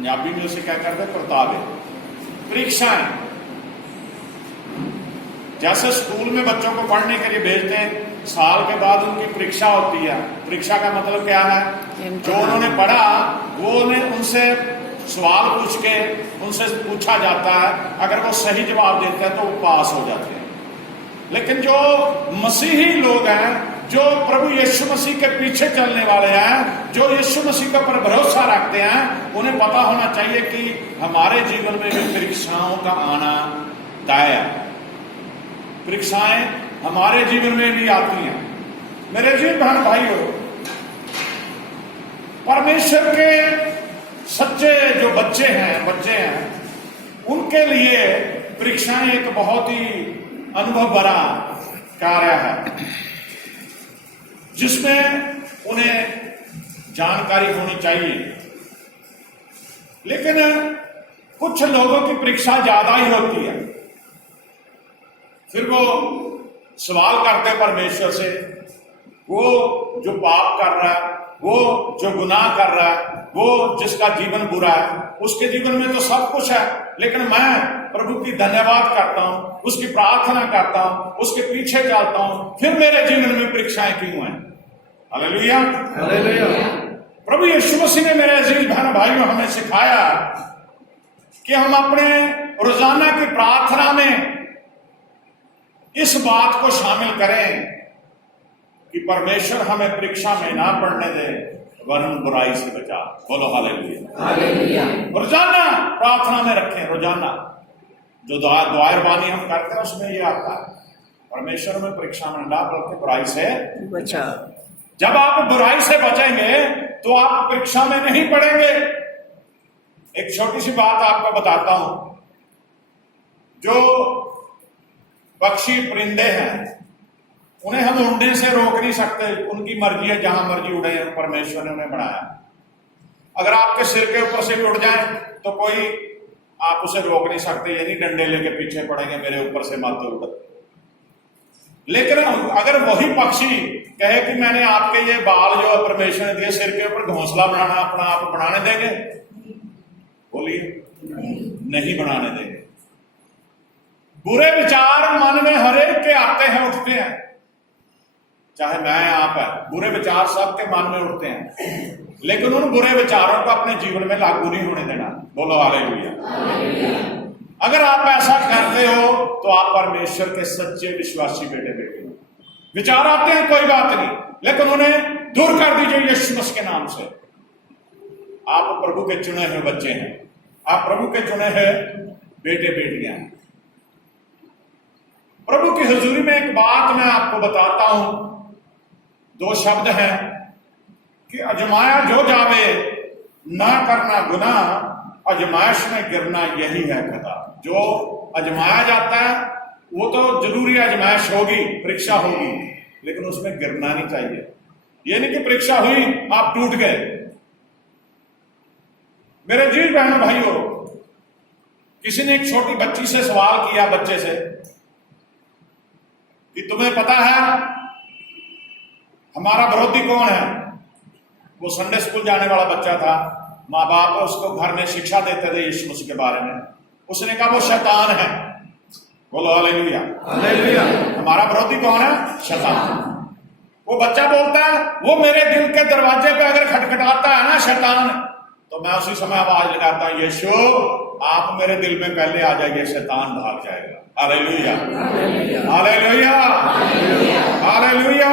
पंजाबी में उसे क्या करते हैं, प्रतावे। परीक्षाएं, जैसे स्कूल में बच्चों को पढ़ने के लिए भेजते हैं, साल के बाद उनकी परीक्षा होती है। परीक्षा का मतलब क्या है, जो उन्होंने पढ़ा वो उनसे सवाल पूछ के उनसे पूछा जाता है, अगर वो सही जवाब देते हैं तो वो पास हो जाते हैं। लेकिन जो मसीही लोग हैं, जो प्रभु यीशु मसीह के पीछे चलने वाले हैं, जो यीशु मसीह के ऊपर भरोसा रखते हैं, उन्हें पता होना चाहिए कि हमारे जीवन में भी परीक्षाओं का आना तय है। परीक्षाएं हमारे जीवन में भी आती हैं। मेरे जी बहन भाइयों, परमेश्वर के सच्चे जो बच्चे हैं उनके लिए परीक्षाएं एक बहुत ही अनुभव भरा कार्य है, जिसमें उन्हें जानकारी होनी चाहिए। लेकिन कुछ लोगों की परीक्षा ज्यादा ही होती है, फिर वो सवाल करते परमेश्वर से, वो जो पाप कर रहा है, वो जो गुनाह कर रहा है, वो जिसका जीवन बुरा है, उसके जीवन में तो सब कुछ है, लेकिन मैं प्रभु की धन्यवाद करता हूं, उसकी प्रार्थना करता हूं, उसके पीछे चलता हूं, फिर मेरे जीवन में परीक्षाएं क्यों हैं? Hallelujah, hallelujah. प्रभु यीशु मसीह ने मेरे अजीज बहन भाइयों हमें सिखाया कि हम अपने रोजाना की प्रार्थना में इस बात को शामिल करें कि परमेश्वर हमें परीक्षा में ना पड़ने दे, वरन बुराई से बचा। बोलो हालेलुया, हालेलुया। रोजाना प्रार्थना में रखें, रोजाना जो दुआर बानी हम करते हैं उसमें ये आता है, परमेश्वर में परीक्षा में ना पड़ के बुराई से बचा। जब आप बुराई से बचेंगे तो आप परीक्षा में नहीं पड़ेंगे। एक छोटी सी बात आपको बताता हूं, जो पक्षी परिंदे हैं उन्हें हम उड़ने से रोक नहीं सकते, उनकी मर्जी है, जहां मर्जी उड़े, परमेश्वर ने उन्हें बनाया। अगर आपके सिर के ऊपर से उड़ जाए तो कोई आप उसे रोक नहीं सकते, ये नहीं डंडे लेके पीछे पड़ेंगे मेरे ऊपर से मत उड़। लेकिन अगर वही पक्षी कहे कि मैंने आपके ये बाल जो परमेश्वर ने दिए सिर के ऊपर घोंसला बनाना अपना आप बनाने देंगे? बोलिए, नहीं बनाने देंगे। बुरे विचार मन में हरेक के आते हैं, उठते हैं, चाहे मैं आप है, बुरे विचार सबके मन में उठते हैं, लेकिन उन बुरे विचारों को अपने जीवन में लागू नहीं होने देना। बोलो हालेलुया। अगर आप ऐसा करते हो तो आप परमेश्वर के सच्चे विश्वासी बेटे बेटी हो। विचार आते हैं, कोई बात नहीं, लेकिन उन्हें दूर कर दीजिए यीशु मसीह के नाम से। आप प्रभु के चुने हुए बच्चे हैं, आप प्रभु के चुने हुए बेटे बेटियां हैं। प्रभु की हुजूरी में एक बात मैं आपको बताता हूं, दो शब्द हैं कि अजमाया जो जावे ना करना गुनाह, अजमाइश में गिरना यही है खता। जो अजमाया जाता है वो तो जरूरी आजमाइश होगी, परीक्षा होगी, लेकिन उसमें गिरना नहीं चाहिए। ये नहीं कि परीक्षा हुई आप टूट गए। मेरे जी बहन भाइयों, किसी ने एक छोटी बच्ची से सवाल किया, बच्चे से, कि तुम्हें पता है हमारा विरोधी कौन है? वो संडे स्कूल जाने वाला बच्चा था, माँ बाप उसको घर में शिक्षा देते थे यीशु मसीह के बारे में। उसने कहा वो शैतान है। बोलो हालेलुया, हालेलुया। हमारा विरोधी कौन है? शैतान। वो बच्चा बोलता है वो मेरे दिल के दरवाजे पे अगर खटखटाता है ना शैतान, तो मैं उसी समय आवाज लगाता हूं, यीशु आप मेरे दिल में पहले आ जाइए, शैतान भाग जाएगा। Hallelujah, hallelujah, hallelujah.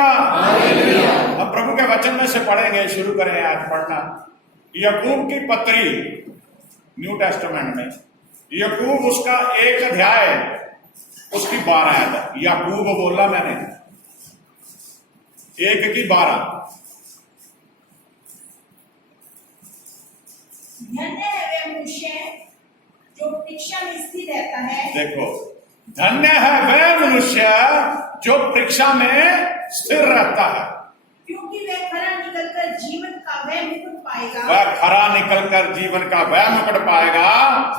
अब प्रभु के वचन में से पढ़ेंगे, शुरू करें आज पढ़ना। याकूब की पत्री, न्यू टेस्टामेंट में याकूब उसका 1 अध्याय उसकी 12 आयत। याकूब बोला मैंने, 1 की 12। धन्य है वह मनुष्य जो परीक्षा में स्थिर रहता है। देखो, धन्य है वह मनुष्य जो परीक्षा में स्थिर रहता है, क्योंकि वह खरा निकलकर जीवन का वह मुकुट पाएगा। वह खरा निकलकर जीवन का वह मुकुट पाएगा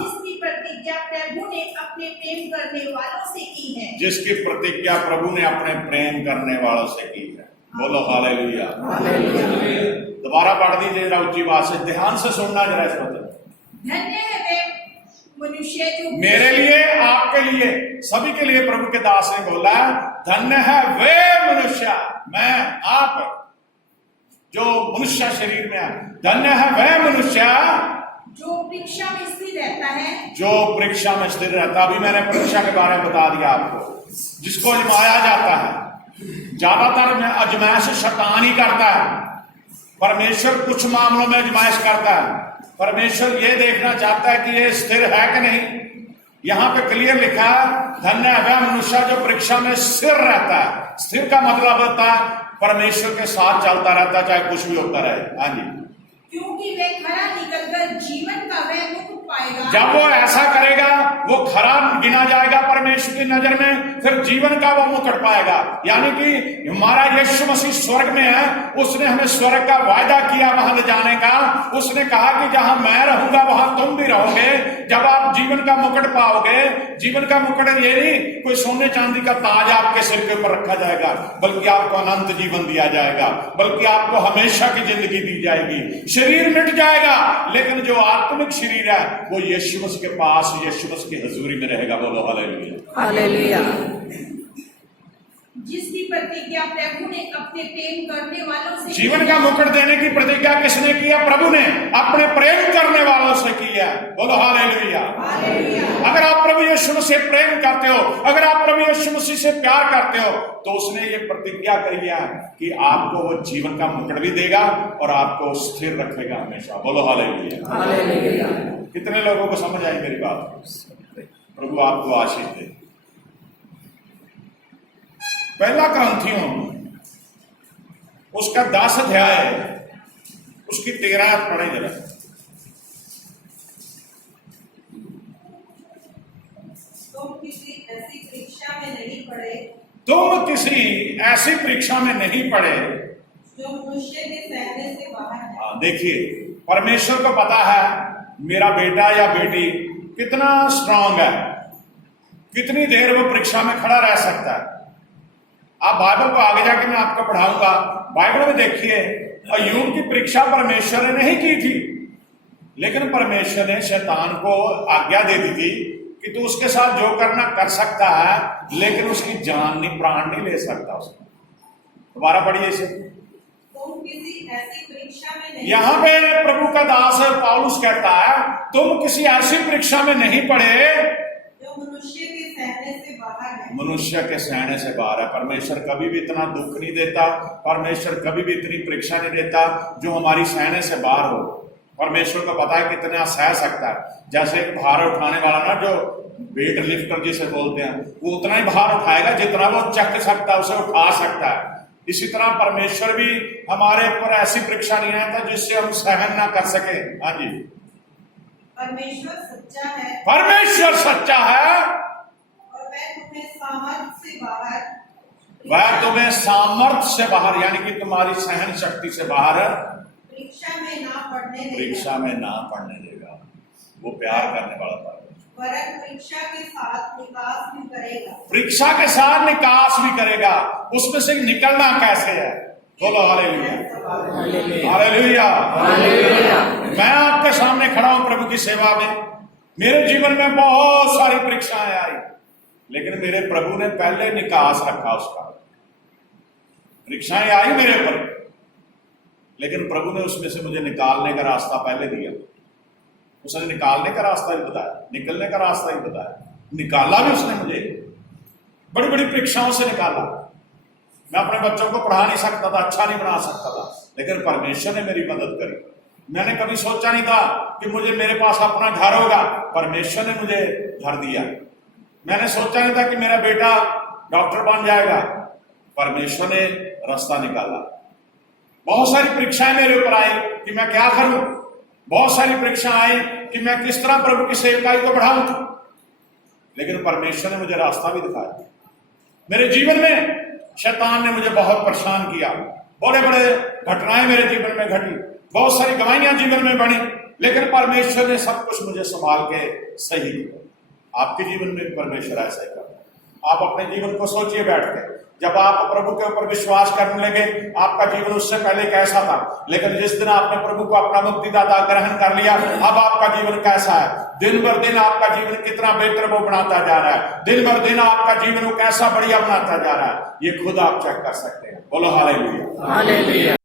जिसकी प्रतिज्ञा प्रभु ने अपने प्रेम करने वालों से की है। जिसकी प्रतिज्ञा प्रभु ने अपने प्रेम करने वालों से की है। बोलो हालेलुया, हालेलुया। दोबारा पढ़ दीजिए जरा ऊंची आवाज से, ध्यान से सुनना जरा इस वचन। धन्य है वे मनुष्य जो मेरे लिए, आपके लिए, सभी के लिए प्रभु के दास ने बोला, धन्य है वे मनुष्य, मैं आप जो मनुष्य शरीर में है, धन्य है वह मनुष्य जो परीक्षा में स्थिर रहता है, जो परीक्षा में स्थिर रहता। अभी मैंने परीक्षा के बारे में बता दिया आपको, जिसको आजमाया जाता है। ज्यादातर में आजमाइश शैतान ही करता है, परमेश्वर कुछ मामलों में आजमाइश करता है। परमेश्वर ये देखना चाहता है कि ये स्थिर है कि नहीं। यहां पे क्लियर लिखा है, धन्य है वह मनुष्य जो परीक्षा में स्थिर रहता है। स्थिर का मतलब होता है परमेश्वर के साथ चलता रहता, चाहे कुछ भी होता रहे। हाँ जी, क्योंकि वे खरा निकलकर जीवन का वह मुकुट पाएगा। जब वो ऐसा करेगा, वो खरा गिना जाएगा परमेश्वर की नजर में, फिर जीवन का वो मुकुट पाएगा। यानी कि हमारा यीशु मसीह स्वर्ग में है, उसने हमें स्वर्ग का वायदा किया वहां ले जाने का। उसने कहा कि जहां मैं रहूंगा वहां तुम भी रहोगे। जब आप जीवन का मुकुट पाओगे, जीवन का मुकुट ये नहीं कोई सोने चांदी का ताज आपके सिर के ऊपर रखा जाएगा, बल्कि आपको अनंत जीवन दिया जाएगा, बल्कि आपको हमेशा की जिंदगी दी जाएगी। शरीर मिट जाएगा, लेकिन जो आत्मिक शरीर है वो यीशु मसीह के पास, यीशु मसीह की हजूरी में रहेगा। बोलो हालेलुया, हालेलुया। जिसकी प्रतिज्ञा प्रभु ने अपने प्रेम करने वालों से जीवन का मुकुट देने की प्रतिज्ञा किसने किया? प्रभु ने अपने प्रेम करने वालों से किया। बोलो हालेलुया। हालेलुया। अगर आप प्रभु यीशु मसीह से प्रेम करते हो, अगर आप प्रभु यीशु मसीह से प्यार करते हो, तो उसने ये प्रतिज्ञा करी है कि आपको वो जीवन का मुकुट भी देगा और आपको स्थिर रखेगा हमेशा। बोलो हालेलुया। हालेलुया। कितने लोगों को समझ आई मेरी बात? प्रभु आपको आशीष दे। पहला क्रंथियों उसका 10 अध्याय उसकी 13 पढ़े जरा। तुम किसी ऐसी परीक्षा में नहीं पड़े, तुम किसी ऐसी परीक्षा में नहीं पड़े जो मनुष्य के सहने से बाहर है। देखिए, परमेश्वर को पता है मेरा बेटा या बेटी कितना स्ट्रांग है, कितनी देर वो परीक्षा में खड़ा रह सकता है। आप बाइबल को आगे जाके मैं आपको पढ़ाऊंगा। बाइबल में देखिए, अय्यूब की परीक्षा परमेश्वर ने नहीं की थी, लेकिन परमेश्वर ने शैतान को आज्ञा दे दी थी कि तू उसके साथ जो करना कर सकता है, लेकिन उसकी जान नहीं, प्राण नहीं ले सकता उसको। दोबारा पढ़िए इसे। तुम किसी ऐसी परीक्षा में नहीं, यहां पे प्रभु का दास पौलुस कहता है, तुम किसी ऐसी परीक्षा में नहीं पड़े जो मनुष्य के सहने से बाहर है। मनुष्य के सहने से बाहर है। परमेश्वर कभी भी इतना दुख नहीं देता, परमेश्वर कभी भी इतनी परीक्षा नहीं देता जो हमारी सहने से बाहर हो। परमेश्वर को पता है कितना सह सकता है। जैसे भार उठाने वाला ना, जो वेट लिफ्टर जिसे बोलते हैं, वो उतना ही भार उठाएगा जितना वो चक सकता है, उसे उठा सकता है। इसी तरह परमेश्वर भी हमारे ऊपर ऐसी परीक्षा नहीं आता जिससे हम सहन ना कर सके। हाँ जी, परमेश्वर सच्चा है, परमेश्वर सच्चा है और वह तुम्हें सामर्थ्य से बाहर, वह तुम्हें सामर्थ्य से बाहर, यानी कि तुम्हारी सहन शक्ति से बाहर परीक्षा में ना पड़ने देगा। परीक्षा में ना पड़ने देगा। वो प्यार करने वाला था। वरन परीक्षा के साथ निकास भी करेगा। परीक्षा के साथ निकास भी करेगा। उसमें से निकलना कैसे है? बोलो हालेलुया, हालेलुया, हालेलुया। मैं आपके सामने खड़ा हूं प्रभु की सेवा में। मेरे जीवन में बहुत सारी परीक्षाएं आई, लेकिन मेरे प्रभु ने पहले निकास रखा उसका। परीक्षाएं आई मेरे पर, लेकिन प्रभु ने उसमें से मुझे निकालने का रास्ता पहले दिया। उसने निकालने का रास्ता भी बताया, निकलने का रास्ता भी बताया। निकाला भी उसने मुझे, बड़ी बड़ी परीक्षाओं से निकाला। मैं अपने बच्चों को पढ़ा नहीं सकता था, अच्छा नहीं बना सकता था, लेकिन परमेश्वर ने मेरी मदद करी। मैंने कभी सोचा नहीं था कि मुझे मेरे पास अपना घर होगा, परमेश्वर ने मुझे घर दिया। मैंने सोचा नहीं था कि मेरा बेटा डॉक्टर बन जाएगा, परमेश्वर ने रास्ता निकाला। बहुत सारी परीक्षाएं मेरे ऊपर आई कि मैं क्या करूं। बहुत सारी परीक्षा आई कि मैं किस तरह प्रभु की सेवकाई को बढ़ाऊं, लेकिन परमेश्वर ने मुझे रास्ता भी दिखाया। मेरे जीवन में शैतान ने मुझे बहुत परेशान किया। बड़े बड़े घटनाएं मेरे जीवन में घटी, बहुत सारी गवाहियां जीवन में बनी, लेकिन परमेश्वर ने सब कुछ मुझे संभाल के सही किया। आपके जीवन में परमेश्वर ऐसा ही करता है। आप अपने जीवन को सोचिए बैठ के, जब आप प्रभु के ऊपर विश्वास करने लगे, आपका जीवन उससे पहले कैसा था, लेकिन जिस दिन आपने प्रभु को अपना मुक्तिदाता ग्रहण कर लिया, अब आपका जीवन कैसा है। दिन भर दिन आपका जीवन कितना बेहतर वो बनाता जा रहा है, दिन भर दिन आपका जीवन वो कैसा बढ़िया बनाता जा रहा है, ये खुद आप चेक कर सकते हैं। बोलो हालेलुया, हालेलुया।